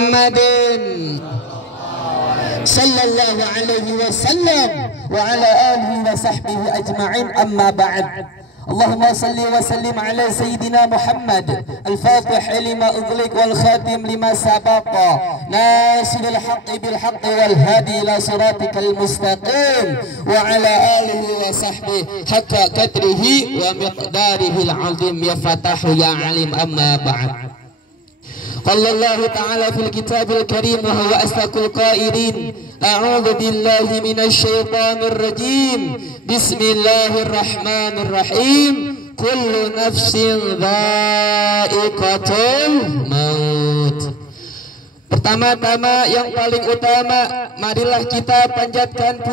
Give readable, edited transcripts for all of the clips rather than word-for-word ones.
Muhammadin sallallahu alaihi wasallam wa ala alihi wa sahbihi ajma'in, amma ba'd. Allahumma salli wa sallim ala sayyidina Muhammad al-fatih lima ughliq wal khatim lima sabaqa nasiril haqqi bil haqqi wal hadi ila siratikal mustaqim wa ala alihi wa sahbihi haqqa qadrihi wa miqdarihi al-azim. Ya fatahu ya alim, amma ba'd. قال الله تعالى في الكتاب الكريم وهو أصدق القائلين: أعوذ بالله من الشيطان الرجيم، بسم الله الرحمن الرحيم، كل نفس ذائقة الموت. Pertama-tama yang paling utama, marilah kita panjatkan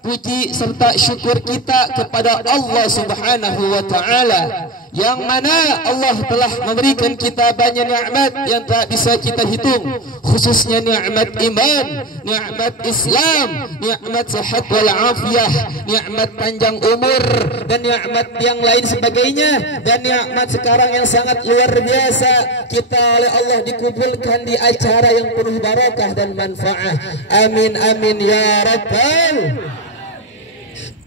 puji serta syukur kita kepada Allah Subhanahu wa Ta'ala, yang mana Allah telah memberikan kita banyak nikmat yang tak bisa kita hitung, khususnya nikmat iman, nikmat Islam, nikmat sehat wal afiyah, nikmat panjang umur, dan nikmat yang lain sebagainya. Dan nikmat sekarang yang sangat luar biasa, kita oleh Allah dikumpulkan di acara yang penuh barakah dan manfaat. Amin amin ya rabbal.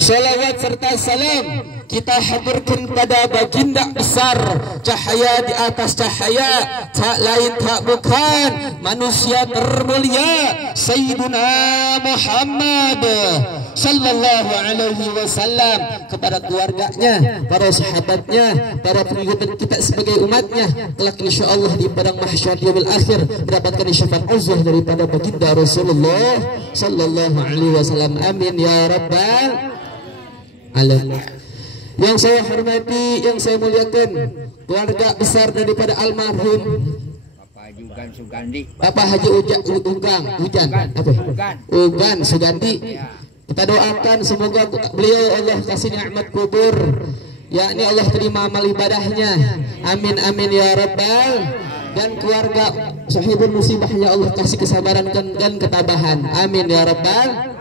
Salawat serta salam kita haturkan pada baginda besar, cahaya di atas cahaya, tak lain tak bukan manusia termulia Sayyiduna Muhammad sallallahu alaihi wasallam, kepada keluarganya, para sahabatnya, para pengikut kita sebagai umatnya, kelak insyaallah di padang mahsyar yaumil akhir mendapatkan syafaat uzur daripada baginda Rasulullah sallallahu alaihi wasallam. Amin ya rabbal alamin. Yang saya hormati, yang saya muliakan, keluarga besar daripada almarhum Bapak Haji Ugan Sugandi. Kita doakan semoga beliau Allah kasih nikmat kubur, yakni Allah terima amal ibadahnya. Amin amin ya rabbal. Dan keluarga sahibul musibahnya Allah kasih kesabaran dan ketabahan. Amin ya rabbal.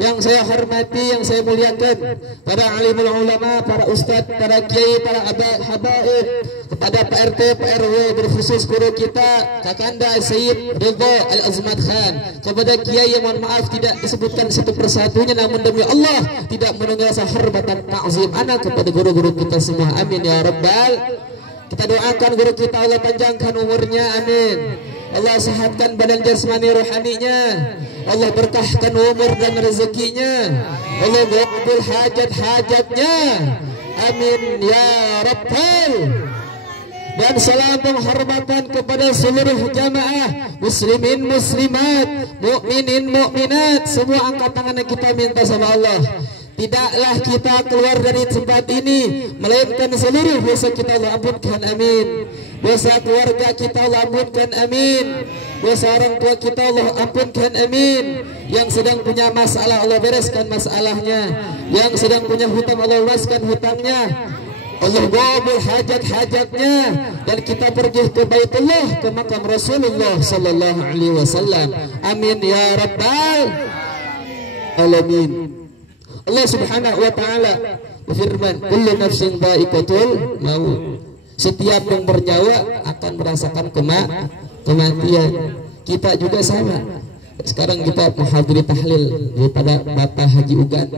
Yang saya hormati, yang saya muliakan, para alimul ulama, para ustadz, para kiai, para habaib, kepada Pak RT, Pak RW, berkhusus guru kita Kakanda Sayyid Ridho Al-Azmat Khan, kepada kiai yang mohon maaf tidak disebutkan satu persatunya, namun demi Allah tidak menunggu rasa hormat dan ta'zim anak kepada guru-guru kita semua. Amin ya rabbal. Kita doakan guru kita Allah panjangkan umurnya, amin. Allah sehatkan badan jasmani rohaninya, Allah berkahkan umur dan rezekinya, Allah kabul hajat-hajatnya, amin ya rabbal. Dan salam penghormatan kepada seluruh jamaah muslimin muslimat, mukminin mukminat, semua angkat tangan kita minta sama Allah. Tidaklah kita keluar dari tempat ini melainkan seluruh dosa kita Allah ampunkan, amin. Dosa keluarga kita Allah ampunkan, amin. Dosa orang tua kita Allah ampunkan, amin. Yang sedang punya masalah Allah bereskan masalahnya, yang sedang punya hutang Allah luaskan hutangnya, Allah kabul hajat-hajatnya. Dan kita pergi ke Baitullah, ke makam Rasulullah sallallahu alaihi wasallam. Amin ya rabbal alamin. Allah Subhanahu wa taala berfirman, kullu nafsin dha'iqatul maut. Setiap yang bernyawa akan merasakan kematian. Kita juga sama. Sekarang kita menghadiri tahlil daripada Bapak Haji Ugan.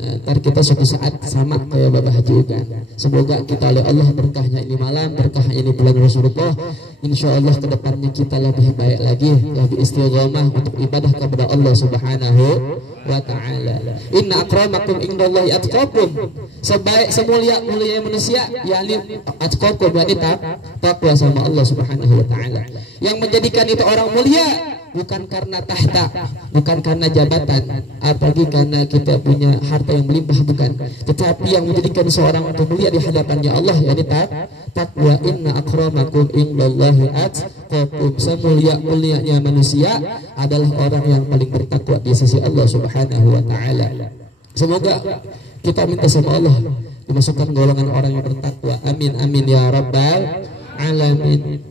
Ntar kita suatu saat sama kayak Bapak Haji Ugan. Semoga kita oleh Allah berkahnya ini malam, berkahnya ini bulan Rasulullah. Insya Allah kedepannya kita lebih baik lagi, lebih istiqomah untuk ibadah kepada Allah Subhanahu wa ta'ala. Inna akramakum indallahi atqakum. Semulia-mulia manusia yakni atqakum, yakni takwa sama Allah Subhanahu wa ta'ala. Yang menjadikan itu orang mulia bukan karena tahta, bukan karena jabatan, apalagi karena kita punya harta yang melimpah, bukan. Tetapi yang menjadikan seorang itu mulia di hadapannya Allah yakni takwa. Inna akramakum indallahi atqakum. Semulia-mulianya manusia adalah orang yang paling bertakwa di sisi Allah Subhanahu wa ta'ala. Semoga kita minta sama Allah dimasukkan golongan orang yang bertakwa. Amin amin ya rabbal alamin.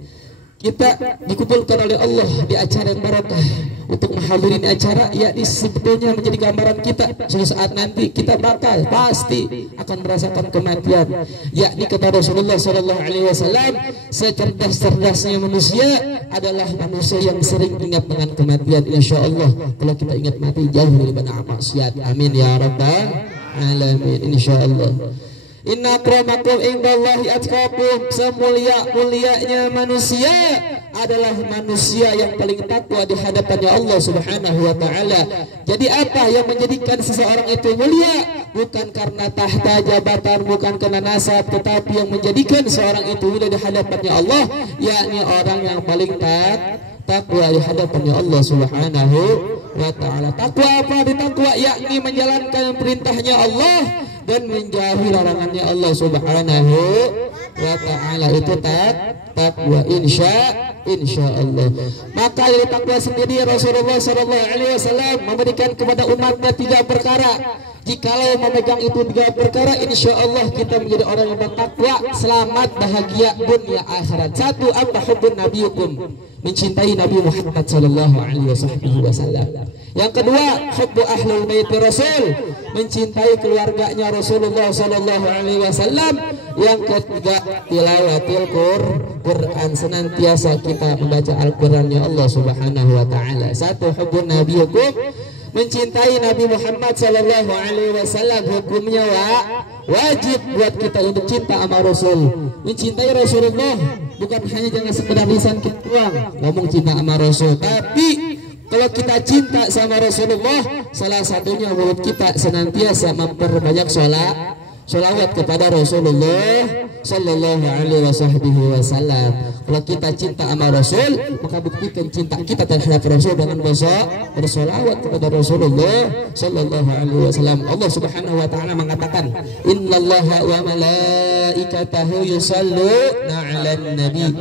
kita dikumpulkan oleh Allah di acara yang barakah untuk menghadiri acara, yakni sebetulnya menjadi gambaran kita suatu saat nanti kita bakal pasti akan merasakan kematian, yakni kata Rasulullah Sallallahu Alaihi Wasallam, secerdas-cerdasnya manusia adalah manusia yang sering ingat dengan kematian. Insya Allah kalau kita ingat mati jauh daripada maksiat. Amin ya rabbal alamin. Insya Allah. Inna akramakum indallahi atqakum, semulia-mulianya manusia adalah manusia yang paling takwa di hadapannya Allah Subhanahu wa taala. Jadi apa yang menjadikan seseorang itu mulia? Bukan karena tahta jabatan, bukan karena nasab, tetapi yang menjadikan seorang itu mulia di hadapannya Allah, yakni orang yang paling takwa di hadapannya Allah Subhanahu wa taala. Takwa apa? Ditakwa yakni menjalankan perintahnya Allah dan menjauhi larangannya Allah Subhanahu wa taala. Itu takwa insya Allah. Maka dari takwa sendiri Rasulullah Sallallahu Alaihi Wasallam memberikan kepada umatnya 3 perkara. Jikalau memegang itu 3 perkara, insya Allah kita menjadi orang yang bertakwa, selamat, bahagia dunia akhirat. 1. Apa? Hubbun nabiyukum, mencintai Nabi Muhammad Sallallahu Alaihi Wasallam. Yang kedua, hubbu ahlul bait Rasul, mencintai keluarganya Rasulullah Sallallahu Alaihi Wasallam. Yang ketiga, tilawatil Quran, senantiasa kita membaca Al-Qurannya Allah Subhanahu wa taala. 1. Hubbun nabiyukum, mencintai Nabi Muhammad Sallallahu Alaihi Wasallam. Hukumnya wajib buat kita untuk cinta sama Rasul. Mencintai Rasulullah bukan hanya jangan sekedar lisan kita doang ngomong cinta sama Rasul, tapi kalau kita cinta sama Rasulullah, salah satunya mulut kita senantiasa memperbanyak sholawat kepada Rasulullah Sallallahu Alaihi Wasallam. Kalau kita cinta sama Rasul, maka buktikan cinta kita terhadap Rasul dengan bersolawat kepada Rasulullah Sallallahu Alaihi Wasallam. Allah Subhanahu Wa Taala mengatakan, Innallaha wa malaikatahu yusalluna 'alan nabi.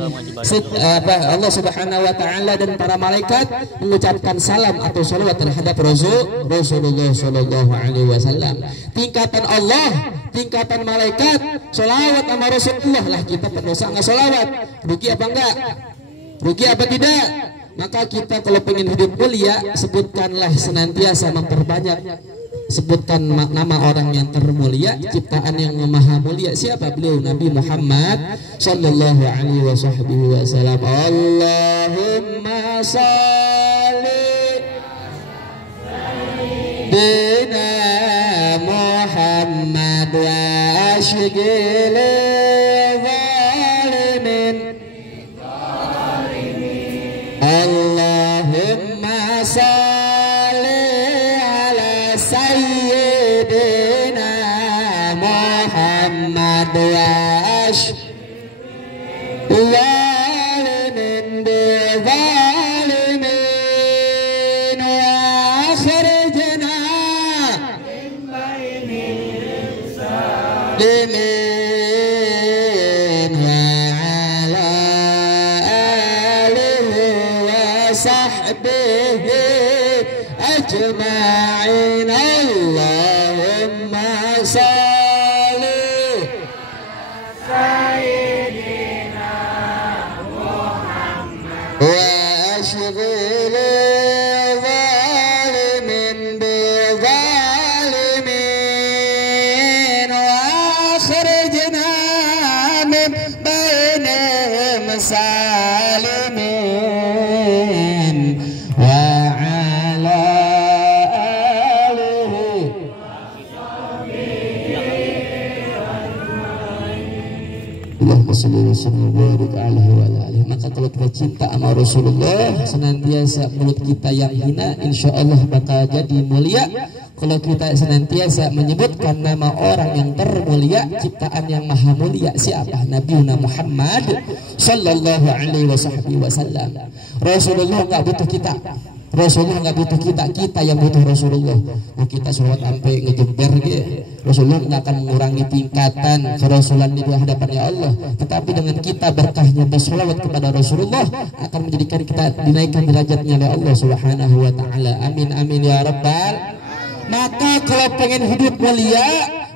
Allah Subhanahu Wa Taala dan para malaikat mengucapkan salam atau salawat terhadap Rasulullah Sallallahu Alaihi Wasallam. Tingkatan Allah, tingkatan malaikat, sholawat sama Rasulullah lah. Kita berdosa nggak sholawat, rugi apa enggak? Rugi apa tidak? Maka kita kalau pengen hidup mulia, sebutkanlah senantiasa memperbanyak, sebutkan nama orang yang termulia, ciptaan yang maha mulia. Siapa beliau? Nabi Muhammad Sallallahu Alaihi Wasallam. Allahumma salli dina Muhammad wa ashghil zalimin. Allahumma salli ala sayyidina Muhammad wa ashghil zalimin bi zalimin wa akhrijna limin wa ala alihi wa sahbihi ajma'in. Allahumma salli sayyidina Muhammad wa ashghil zalimin bi zalimin wa akhrijna min bainihim salimin wa ala alihi. Allahumma sholli wa sallim wa barik alaihi wa ala alihi. Maka kalau kita cinta sama Rasulullah, senantiasa mulut kita yang hina insya Allah bakal jadi mulia. Kalau kita senantiasa menyebutkan nama orang yang termulia, ciptaan yang maha mulia, siapa? Nabi Muhammad Sallallahu Alaihi Wasallam. Rasulullah nggak butuh kita, Rasulullah nggak butuh kita, kita yang butuh Rasulullah. Nah, kita sholat sampai ngejember gitu, Rasulullah nggak akan mengurangi tingkatan kerasulan di hadapannya Allah. Tetapi dengan kita berkahnya bersolawat kepada Rasulullah akan menjadikan kita dinaikkan derajatnya oleh Allah Subhanahu Wa Taala. Amin amin ya rabbal. Maka kalau pengen hidup mulia,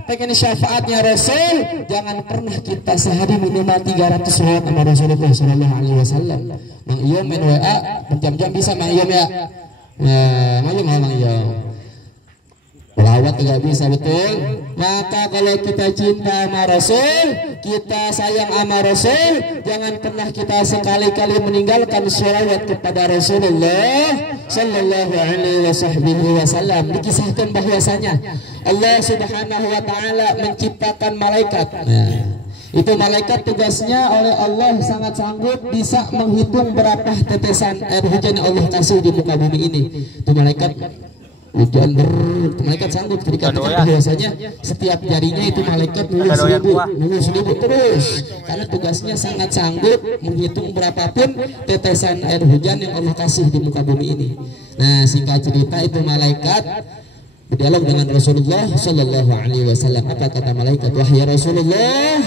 pengen syafaatnya Rasul, jangan pernah kita sehari minimal 300 salawat sama Rasulullah sallallahu alaihi wasallam. Mang Iyo main WA berjam-jam bisa Mang Iyo ya. Mang Iyo. Pelawat tidak bisa, betul. Maka kalau kita cinta sama Rasul, kita sayang sama Rasul, jangan pernah kita sekali-kali meninggalkan sholawat kepada Rasulullah sallallahu alaihi wasallam. Dikisahkan bahwasanya Allah Subhanahu wa taala menciptakan malaikat. Itu malaikat tugasnya oleh Allah sangat sanggup bisa menghitung berapa tetesan air hujan yang Allah kasih di muka bumi ini. Itu malaikat hujan malaikat sanggup dikatakan bahwasanya setiap jarinya itu malaikat nulis ribu terus, karena tugasnya sangat sanggup menghitung berapapun tetesan air hujan yang Allah kasih di muka bumi ini. Nah, singkat cerita itu malaikat berdialog dengan Rasulullah sallallahu alaihi wasallam. Apa kata malaikat? Wahai Rasulullah,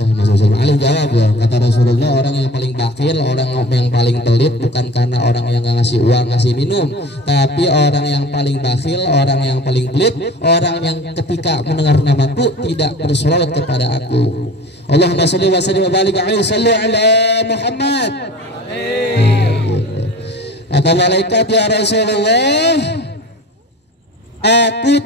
Ali jawab ya, kata Rasulullah, orang yang paling bakil, orang yang paling pelit bukan karena orang yang ngasih uang, ngasih minum, tapi orang yang paling bakil, orang yang paling pelit, orang yang ketika mendengar namaku tidak bersolawat kepada aku. Allahumma sholli wa sallim wa barik alaihi sallu ala Muhammad. Kata malaikat, ya Rasulullah, aku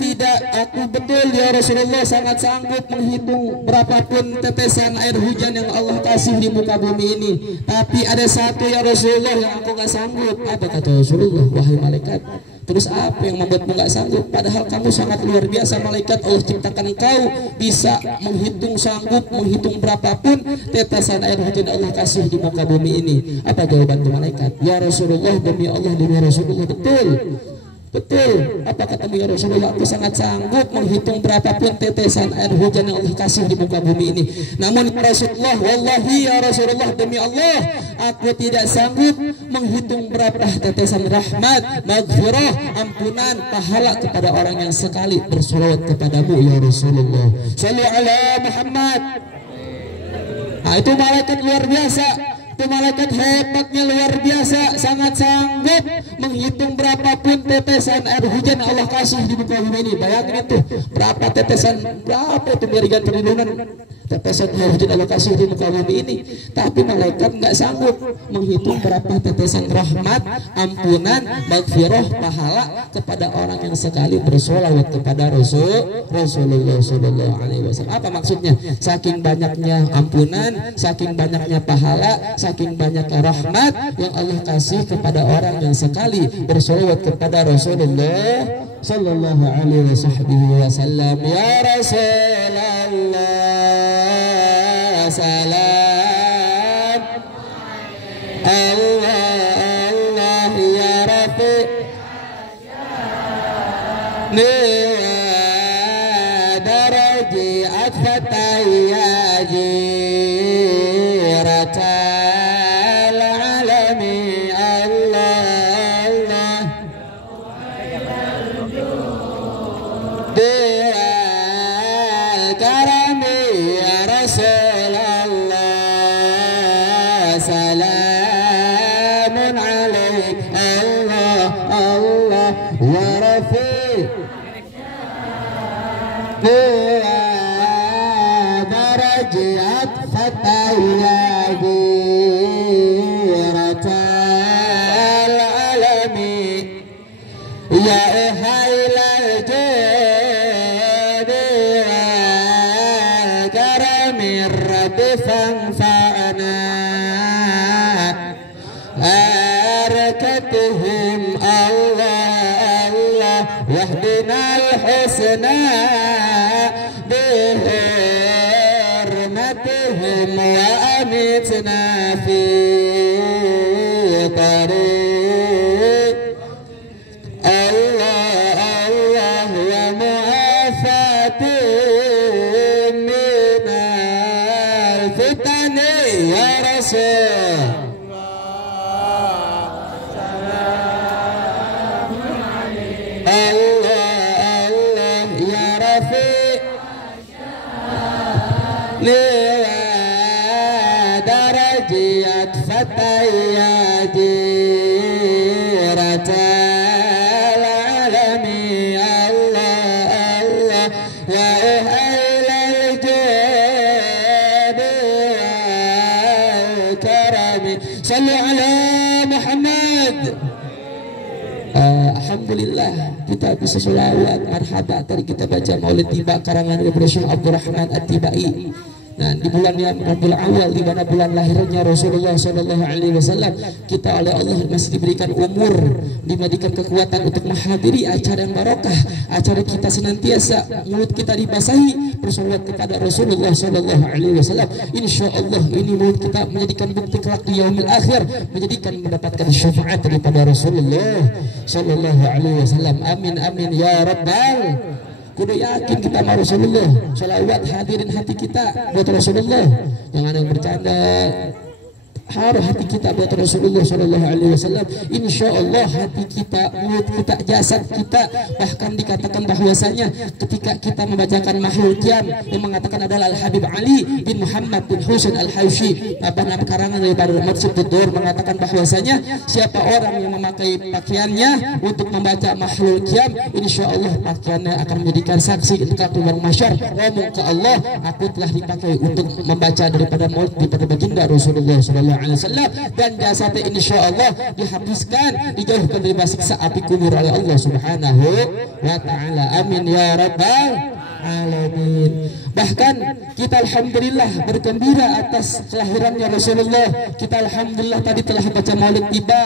betul ya Rasulullah sangat sanggup menghitung berapapun tetesan air hujan yang Allah kasih di muka bumi ini. Tapi ada satu ya Rasulullah yang aku gak sanggup. Apa kata Rasulullah? Wahai malaikat, terus apa yang membuatmu gak sanggup? Padahal kamu sangat luar biasa malaikat. Allah ciptakan engkau bisa menghitung, sanggup menghitung berapapun tetesan air hujan yang Allah kasih di muka bumi ini. Apa jawaban malaikat? Ya Rasulullah, demi Allah, demi Rasulullah, betul. Betul, apa katamu ya Rasulullah, aku sangat sanggup menghitung berapapun tetesan air hujan yang Allah kasih di muka bumi ini. Namun Rasulullah, wallahi ya Rasulullah, demi Allah, aku tidak sanggup menghitung berapa tetesan rahmat, maghfirah, ampunan, pahala kepada orang yang sekali bersolawat kepadamu ya Rasulullah. Shallu ala Muhammad. Nah, itu malaikat luar biasa. Itu malaikat hebatnya luar biasa, sangat sanggup menghitung berapapun tetesan air hujan yang Allah kasih di muka bumi ini. Bayangin itu, berapa tetesan, berapa itu mirigan triliunan tetesan air hujan Allah kasih di muka bumi ini. Tapi malaikat nggak sanggup menghitung berapa tetesan rahmat, ampunan, maghfirah, pahala kepada orang yang sekali bersolawat kepada Rasulullah sallallahu alaihi wasallam. Apa maksudnya? Saking banyaknya ampunan, saking banyaknya pahala, saking banyaknya rahmat yang Allah kasih kepada orang yang sekali bersolawat kepada Rasulullah sallallahu alaihi wasallam. Ya Rasulullah, salam Allah Allah ya Rabbi ni daraji atfatayyaji rata salamun alaik Allah Allah ya Rafi darajat fatayadi ratal alami ya hailal jadi karamir rabbi fanfa'ana barakatuhum Allah Allah wahdinal husna bihurmatihim wa amitna fi tariq Allah Allah wa mu'afatin minal fitani ya Rasul. درجات فتياتي رتال العالمين الله الله يا Muhammad. Alhamdulillah kita bisa selawat marhaba tadi kita baca maulid tiba karangan daripada Syekh Abdurrahman At-Tibai. Nah, di bulan yang Rabiul Awal, di mana bulan lahirnya Rasulullah Shallallahu Alaihi Wasallam, kita oleh Allah masih diberikan umur, diberikan kekuatan untuk menghadiri acara yang barokah, acara kita senantiasa mulut kita dibasahi bersolawat kepada Rasulullah Shallallahu Alaihi Wasallam. Insya Allah ini mulut kita menjadikan bukti kelak di yaumil akhir, menjadikan mendapatkan syafaat daripada Rasulullah Shallallahu Alaihi Wasallam. Amin amin ya rabbal. Kudu yakin kita sama Rasulullah, salawat hadirin hati kita buat Rasulullah, jangan yang bercanda. Harus hati kita buat Rasulullah Shallallahu Alaihi Wasallam. Insya Allah hati kita, mulut kita, jasad kita, bahkan dikatakan bahwasanya ketika kita membacakan Mahlul Qiyam yang mengatakan adalah Al Habib Ali bin Muhammad bin Husain Al Haushi, nama karangan daripada Masjid Budur, mengatakan bahwasanya siapa orang yang memakai pakaiannya untuk membaca Mahlul Qiyam, insya Allah pakaiannya akan menjadikan saksi ketika keluar masyar, ngomong ke Allah, aku telah dipakai untuk membaca daripada maulid daripada baginda Rasulullah Shallallahu Alaihi Wasallam, dan jasadnya insya Allah dihabiskan, dijauhkan dari siksa api kubur oleh Allah Subhanahu wa Ta'ala. Amin ya rabbal alamin. Bahkan kita alhamdulillah bergembira atas kelahirannya Rasulullah. Kita alhamdulillah tadi telah baca maulid tiba,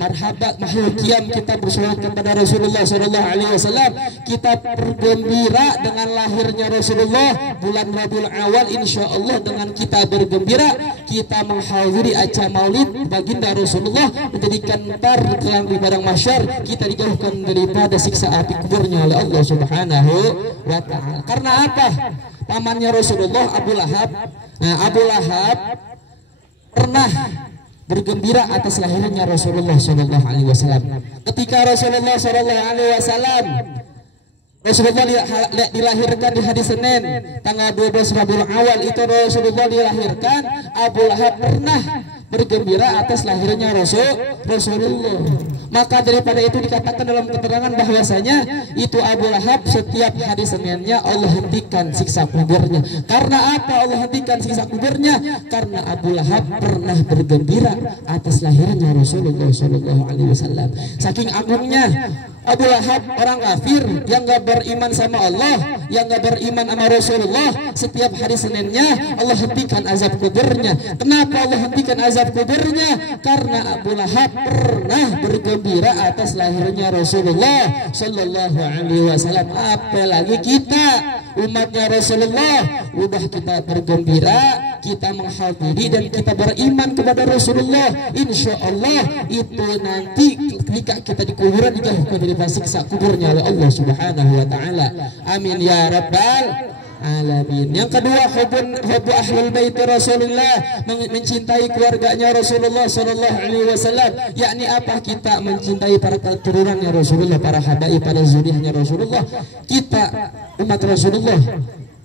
marhabat Mahlul Qiyam, kita bersolawat kepada Rasulullah Shallallahu Alaihi Wasallam. Kita bergembira dengan lahirnya Rasulullah bulan Rabiul Awal. Insya Allah dengan kita bergembira, kita menghadiri acara maulid baginda Rasulullah, menjadikan ntar kelang di padang mahsyar kita dijauhkan daripada siksa api kuburnya oleh Allah Subhanahu wa Ta'ala. Karena apa? Pamannya Rasulullah Abu Lahab. Nah, Abu Lahab pernah bergembira atas lahirnya Rasulullah Shallallahu Alaihi Wasallam. Ketika Rasulullah Shallallahu Alaihi Wasallam dilahirkan di hari Senin tanggal 12 Rabiul Awal, itu Rasulullah dilahirkan, Abu Lahab pernah bergembira atas lahirnya Rasulullah. Maka daripada itu dikatakan dalam keterangan bahwasanya itu Abu Lahab setiap hari Seninnya Allah hentikan siksa kuburnya. Karena apa Allah hentikan siksa kuburnya? Karena Abu Lahab pernah bergembira atas lahirnya Rasulullah Shallallahu Alaihi Wasallam. Saking agungnya Abu Lahab, orang kafir yang gak beriman sama Allah, yang gak beriman sama Rasulullah, setiap hari Seninnya Allah hentikan azab kuburnya. Kenapa Allah hentikan azab kuburnya? Karena Abu Lahab pernah bergembira atas lahirnya Rasulullah Sallallahu Alaihi Wasallam. Apalagi kita umatnya Rasulullah, udah kita bergembira, kita menghadiri dan kita beriman kepada Rasulullah, insya Allah itu nanti ketika kita di kuburan dijauhkan dari siksa kuburnya oleh Allah Subhanahu wa Ta'ala. Amin ya rabbal alamin. Yang kedua, hubbu ahlul bait Rasulullah, mencintai keluarganya Rasulullah Sallallahu Alaihi Wasallam. Yakni apa? Kita mencintai para keturunannya Rasulullah, para habaib, para zuriyahnya Rasulullah. Kita umat Rasulullah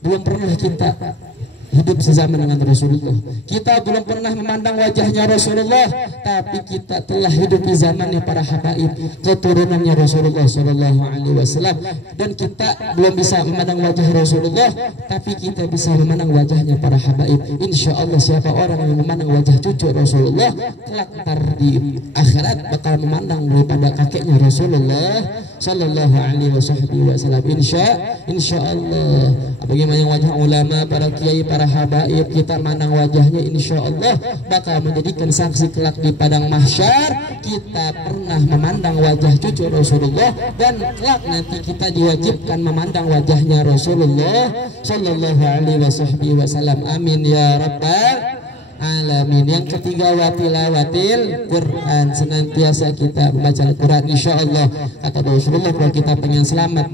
belum pernah kita hidup sezaman dengan Rasulullah. Kita belum pernah memandang wajahnya Rasulullah, tapi kita telah hidup di zamannya para habaib, keturunannya Rasulullah Sallallahu Alaihi Wasallam. Dan kita belum bisa memandang wajah Rasulullah, tapi kita bisa memandang wajahnya para habaib. Insya Allah siapa orang yang memandang wajah cucu Rasulullah, kelak di akhirat bakal memandang daripada kakeknya Rasulullah Sallallahu Alaihi Wasallam. Insya Allah. Bagaimana wajah ulama, para kiai, para habaib, kita mandang wajahnya, insya Allah bakal menjadikan saksi kelak di padang mahsyar. Kita pernah memandang wajah cucu Rasulullah, dan kelak nanti kita diwajibkan memandang wajahnya Rasulullah Sallallahu Alaihi Wasallam. Amin ya rabbal alamin. Yang ketiga, watilawatil Quran, senantiasa kita membaca Al-Quran. Insya Allah kata Rasulullah, kalau kita pengen selamat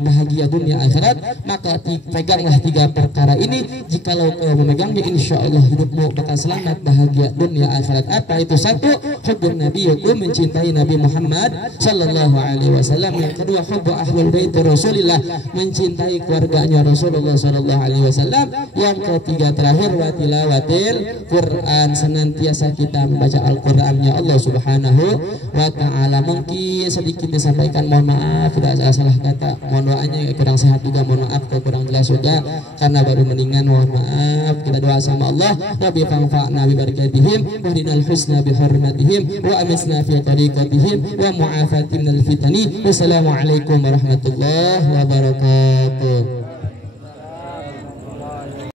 bahagia dunia akhirat, maka peganglah tiga perkara ini. Jikalau kau memegangnya, insya Allah hidupmu bakal selamat bahagia dunia akhirat. Apa itu? Satu, hubbun nabiyyikum, mencintai Nabi Muhammad Sallallahu Alaihi Wasallam. Yang kedua, hubbu ahlul bait Rasulillah, mencintai keluarganya Rasulullah Sallallahu Alaihi Wasallam. Yang ketiga terakhir, watilawatil Quran, senantiasa kita membaca Al-Qur'annya Allah Subhanahu wa taala. Mungkin sedikit disampaikan, mohon maaf tidak salah kata, mohon doanya kurang sehat juga, mohon maaf kalau kurang jelas juga karena baru mendingan, mohon maaf. Kita doa sama Allah, Nabi fa'na bi barakatihim wa dinal husna bi hurmatihim wa amisna fi tariqatihim wa mu'afati minal fitani. Wassalamualaikum warahmatullahi wabarakatuh.